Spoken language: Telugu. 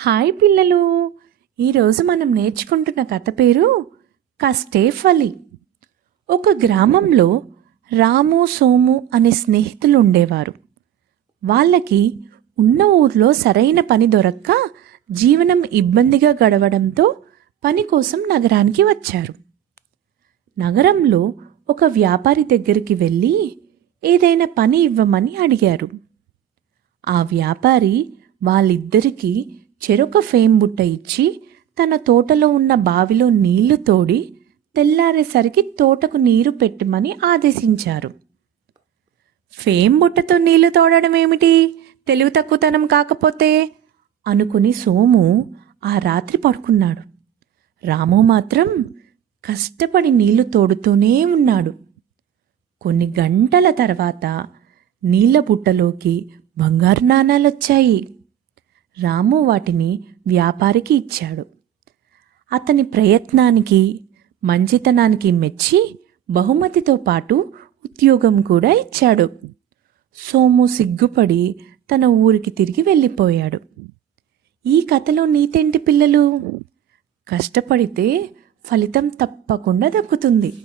హాయ్ పిల్లలు, ఈరోజు మనం నేర్చుకుంటున్న కథ పేరు కష్టే ఫలి. ఒక గ్రామంలో రాము సోము అనే స్నేహితులు ఉండేవారు. వాళ్ళకి ఉన్న ఊర్లో సరైన పని దొరక్క జీవనం ఇబ్బందిగా గడవడంతో పని కోసం నగరానికి వచ్చారు. నగరంలో ఒక వ్యాపారి దగ్గరికి వెళ్ళి ఏదైనా పని ఇవ్వమని అడిగారు. ఆ వ్యాపారి వాళ్ళిద్దరికీ చెరొక ఫేం బుట్ట ఇచ్చి తన తోటలో ఉన్న బావిలో నీళ్లు తోడి తెల్లారేసరికి తోటకు నీరు పెట్టమని ఆదేశించారు. ఫేం బుట్టతో నీళ్లు తోడడం ఏమిటి, తెలివి తక్కువతనం కాకపోతే అనుకుని సోము ఆ రాత్రి పడుకున్నాడు. రాము మాత్రం కష్టపడి నీళ్లు తోడుతూనే ఉన్నాడు. కొన్ని గంటల తర్వాత నీళ్ల బుట్టలోకి బంగారు నాణాలొచ్చాయి. రాము వాటిని వ్యాపారికి ఇచ్చాడు. అతని ప్రయత్నానికి మంచితనానికి మెచ్చి బహుమతితో పాటు ఉద్యోగం కూడా ఇచ్చాడు. సోము సిగ్గుపడి తన ఊరికి తిరిగి వెళ్ళిపోయాడు. ఈ కథలో నీతేంటి పిల్లలు? కష్టపడితే ఫలితం తప్పకుండా దక్కుతుంది.